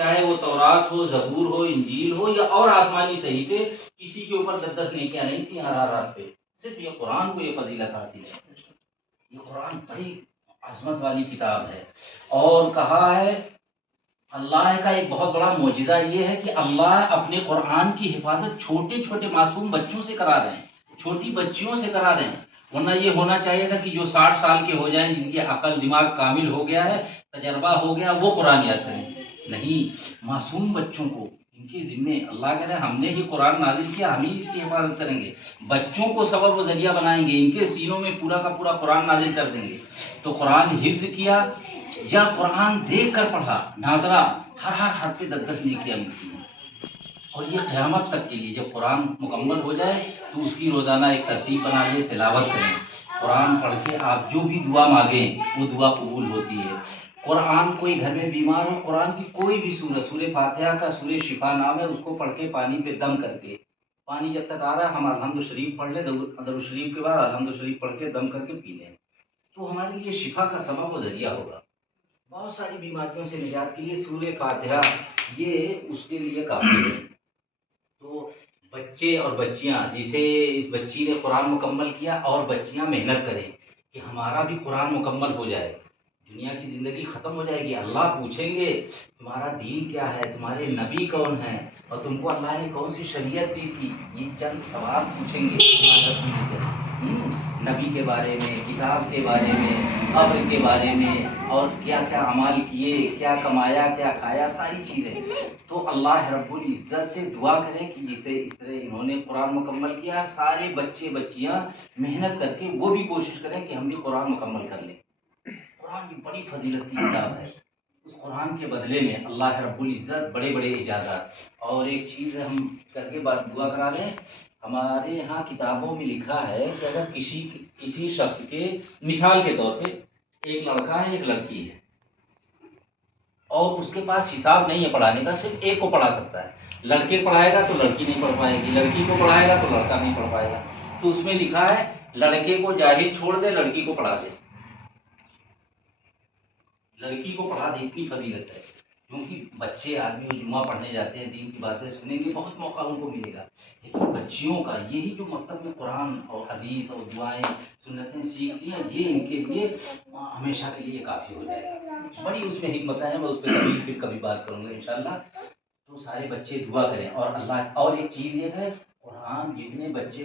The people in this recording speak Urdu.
چاہے وہ تورات ہو، زبور ہو، انجیل ہو یا اور آسمانی صحیفے، کسی کے اوپر 10 نیکیاں نہیں تھیں ہر حرف پہ، صرف یہ قرآن کو یہ فضیلت حاصل ہے۔ یہ قرآن بڑی عظمت والی کتاب ہے، اور کہا ہے اللہ کا ایک بہت بڑا معجزہ یہ ہے کہ اللہ اپنے قرآن کی حفاظت چھوٹے چھوٹے معصوم بچوں سے کرا رہے ہیں، چھوٹی بچیوں سے کرا رہے ہیں، ورنہ یہ ہونا چاہیے تھا کہ جو 60 سال کے ہو جائیں، جن کی عقل دماغ کامل ہو گیا ہے، تجربہ ہو گیا، وہ قرآن یاد کریں۔ نہیں، معصوم بچوں کو ان کے ذمے اللہ کہہ رہے ہیں ہم نے ہی قرآن نازل کیا، ہم ہی اس کی حفاظت کریں گے، بچوں کو سبب و ذریعہ بنائیں گے، ان کے سینوں میں پورا کا پورا قرآن نازل کر دیں گے۔ تو قرآن حفظ کیا یا قرآن دیکھ کر پڑھا، ناظرہ، ہر حرف پہ 10 نیکیاں ملتی ہیں۔ اور یہ قیامت تک کے لیے، جب قرآن مکمل ہو جائے تو اس کی روزانہ ایک ترتیب بنائیے، تلاوت کریں، قرآن پڑھ کے آپ جو بھی دعا مانگیں وہ دعا قبول ہوتی ہے۔ قرآن، کوئی گھر میں بیمار ہو، قرآن کی کوئی بھی سورت، سورہ فاتحہ کا سورہ شفا نام ہے، اس کو پڑھ کے پانی پہ دم کر کے، پانی جب تک آ رہا ہے ہم الحمد شریف پڑھ لیں، درود شریف کے بعد الحمد شریف پڑھ کے دم کر کے پی لیں، تو ہمارے لیے شفا کا سبب و ذریعہ ہوگا۔ بہت ساری بیماریوں سے نجات کے لیے سورہ فاتحہ یہ اس کے لیے کافی ہے۔ تو بچے اور بچیاں، جسے اس بچی نے قرآن مکمل کیا، اور بچیاں محنت کریں کہ ہمارا بھی قرآن مکمل ہو جائے، دنیا کی زندگی ختم ہو جائے گی، اللہ پوچھیں گے تمہارا دین کیا ہے، تمہارے نبی کون ہیں، اور تم کو اللہ نے کون سی شریعت دی تھی، یہ چند سوال پوچھیں گے نبی کے بارے میں، کتاب کے بارے میں، قبر کے بارے میں، اور کیا کیا اعمال کیے، کیا کمایا، کیا کھایا، ساری چیزیں۔ تو اللہ رب العزت سے دعا کریں کہ جسے اس طرح انہوں نے قرآن مکمل کیا، سارے بچے بچیاں محنت کر کے وہ بھی کوشش کریں کہ ہم بھی قرآن مکمل کر لیں۔ قرآن کی بڑی فضیلت کی کتاب ہے، اس قرآن کے بدلے میں اللہ رب العزت بڑے بڑے اعجازات۔ اور ایک چیز ہم کر کے دعا کرا دیں، ہمارے یہاں کتابوں میں لکھا ہے کہ اگر کسی شخص کے، مثال کے طور پہ ایک لڑکا ہے ایک لڑکی ہے، اور اس کے پاس حساب نہیں ہے پڑھانے کا، صرف ایک کو پڑھا سکتا ہے، لڑکے پڑھائے گا تو لڑکی نہیں پڑھ پائے گی، لڑکی کو پڑھائے گا تو لڑکا نہیں پڑھ پائے گا، تو اس میں لکھا ہے لڑکے کو جاہل چھوڑ دے، لڑکی کو پڑھا دے، لڑکی کو پڑھا دے، اتنی فضیلت ہے۔ کیونکہ بچے آدمی جمعہ پڑھنے جاتے ہیں، دین کی باتیں سنیں گے، بہت موقع ان کو ملے گا، لیکن بچیوں کا یہی جو مکتب میں قرآن اور حدیث اور دعائیں سنتیں سیکھتی ہیں، یہ ان کے لیے ہمیشہ کے لیے کافی ہو جائے گا۔ بڑی اس میں حکمتیں ہیں، میں اس پہ کبھی بات کروں گا انشاءاللہ۔ تو سارے بچے دعا کریں، اور اللہ، اور ایک چیز یہ ہے قرآن جتنے بچے